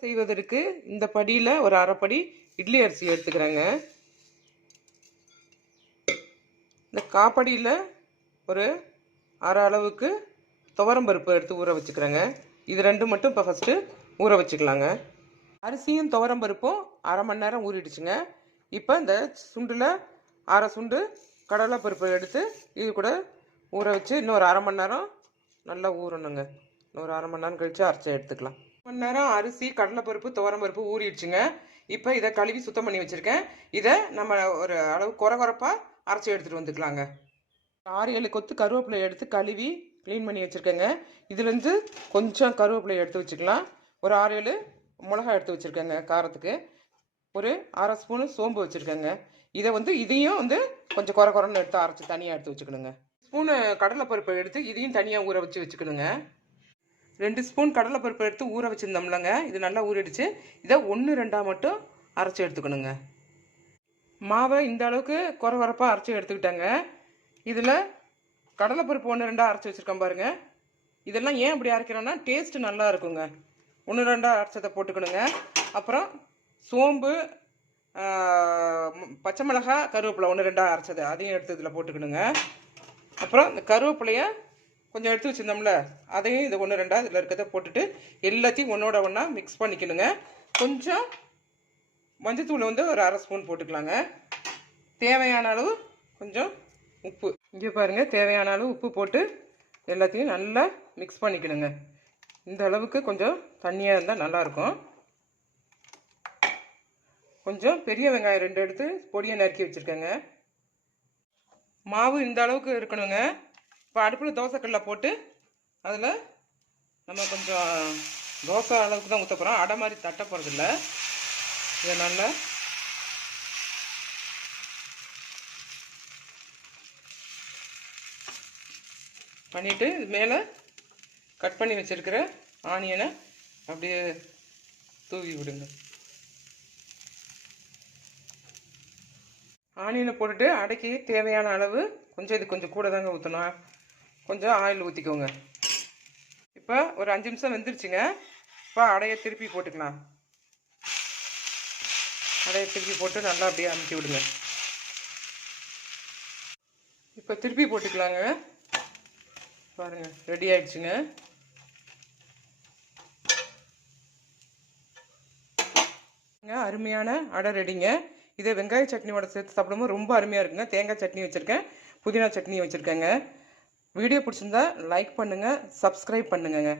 செய்வதற்கு இந்த படியில் ஒரு அரைப்படி இட்லி அரிசி எடுத்துக்கிறேங்க. இந்த காப்படியில் ஒரு அரை அளவுக்கு துவரம்பருப்பு எடுத்து ஊற வச்சுக்கிறேங்க. இது ரெண்டு மட்டும் இப்போ ஃபஸ்ட்டு ஊற வச்சுக்கலாங்க. அரிசியும் துவரம்பருப்பும் அரை மணி நேரம் ஊறிடுச்சுங்க. இப்போ இந்த சுண்டில் அரை சுண்டு கடலைப்பருப்பு எடுத்து இது கூட ஊற வச்சு இன்னொரு அரை மணி நேரம் நல்லா ஊறணுங்க. இன்னொரு அரை மணி நேரம் கழித்து அரைச்சி எடுத்துக்கலாம். மணி நேரம் அரிசி கடலைப்பருப்பு துவரம்பருப்பு ஊறிடுச்சுங்க. இப்போ இதை கழுவி சுத்தம் பண்ணி வச்சுருக்கேன். இதை நம்ம ஒரு அளவு குறப்பாக அரைச்சி எடுத்துகிட்டு வந்துக்கலாங்க. 6-7 கொத்து கருவேப்பிலை எடுத்து கழுவி க்ளீன் பண்ணி வச்சுருக்கேங்க. இதுலேருந்து கொஞ்சம் கருவேப்பிலை எடுத்து வச்சுக்கலாம். ஒரு 6-7 மிளகா எடுத்து வச்சுருக்கேங்க காரத்துக்கு. ஒரு அரை ஸ்பூனு சோம்பு வச்சுருக்கேங்க. இதையும் கொஞ்சம் குறன்னு எடுத்து அரைச்சி தனியாக எடுத்து வச்சுக்கணுங்க. ஸ்பூனு கடலைப்பருப்பு எடுத்து இதையும் தனியாக ஊற வச்சுக்கணுங்க. 2 ஸ்பூன் கடலைப்பருப்பு எடுத்து ஊற வச்சுருந்தோம்லங்க. இது நல்லா ஊறிடுச்சு. இதை 1-2 மட்டும் அரைச்சி எடுத்துக்கணுங்க. மாவை இந்த அளவுக்கு குறப்பாக அரைச்சி எடுத்துக்கிட்டாங்க. இதில் கடலைப்பருப்பு 1-2 அரைச்சி வச்சுருக்கேன் பாருங்கள். இதெல்லாம் ஏன் அப்படி அரைக்கிறோன்னா டேஸ்ட்டு நல்லா இருக்குங்க. 1-2 அரைச்சதை போட்டுக்கணுங்க. அப்புறம் சோம்பு, பச்சை மிளகாய், கருவேப்பிலை 1-2 அரைச்சது அதையும் எடுத்து இதில் போட்டுக்கணுங்க. அப்புறம் இந்த கருவேப்பிலையை கொஞ்சம் எடுத்து வச்சுருந்தோம்ல அதையும் இது 1-2 இதில் இருக்கிறத போட்டுட்டு எல்லாத்தையும் ஒன்றோட ஒன்றா மிக்ஸ் பண்ணிக்கணுங்க. கொஞ்சம் மஞ்சத்தூள் ஒரு அரை ஸ்பூன் போட்டுக்கலாங்க. தேவையான அளவு கொஞ்சம் உப்பு, இங்கே பாருங்கள், தேவையான அளவு உப்பு போட்டு எல்லாத்தையும் நல்லா மிக்ஸ் பண்ணிக்கணுங்க. இந்த அளவுக்கு கொஞ்சம் தண்ணியாக இருந்தால் நல்லாயிருக்கும். கொஞ்சம் பெரிய வெங்காயம் 2 எடுத்து பொடியை நறுக்கி வச்சுருக்கேங்க. மாவு இந்த அளவுக்கு இருக்கணுங்க. இப்போ அடுப்பில் தோசைக்கல்ல போட்டு அதில் நம்ம கொஞ்சம் தோசை அளவுக்கு தான் ஊற்ற போகிறோம். அடை மாதிரி தட்ட போகிறதில்ல. இதை நல்லா பண்ணிவிட்டு இது மேலே கட் பண்ணி வச்சுருக்கிற ஆனியனை அப்படியே தூவி விடுங்க. ஆனியனை போட்டுட்டு அடைக்கி தேவையான அளவு இது கொஞ்சம் கூட தாங்க ஊற்றணும். கொஞ்சம் ஆயில் ஊற்றிக்கோங்க. இப்போ ஒரு 5 நிமிஷம் வெந்துருச்சுங்க. இப்போ அடையை திருப்பி போட்டுக்கலாம். அடையை திருப்பி போட்டு நல்லா அப்படியே அமுக்கி விடுங்க. இப்போ திருப்பி போட்டுக்கலாங்க. பாருங்கள், ரெடி ஆயிடுச்சுங்க. அருமையான அடை ரெடிங்க. இதை வெங்காய சட்னியோட சேர்த்து சாப்பிடும்போது ரொம்ப அருமையாக இருக்குங்க. தேங்காய் சட்னி வச்சுருக்கேன், புதினா சட்னி வச்சுருக்கேங்க. வீடியோ பிடிச்சிருந்தா லைக் பண்ணுங்கள், சப்ஸ்கிரைப் பண்ணுங்க.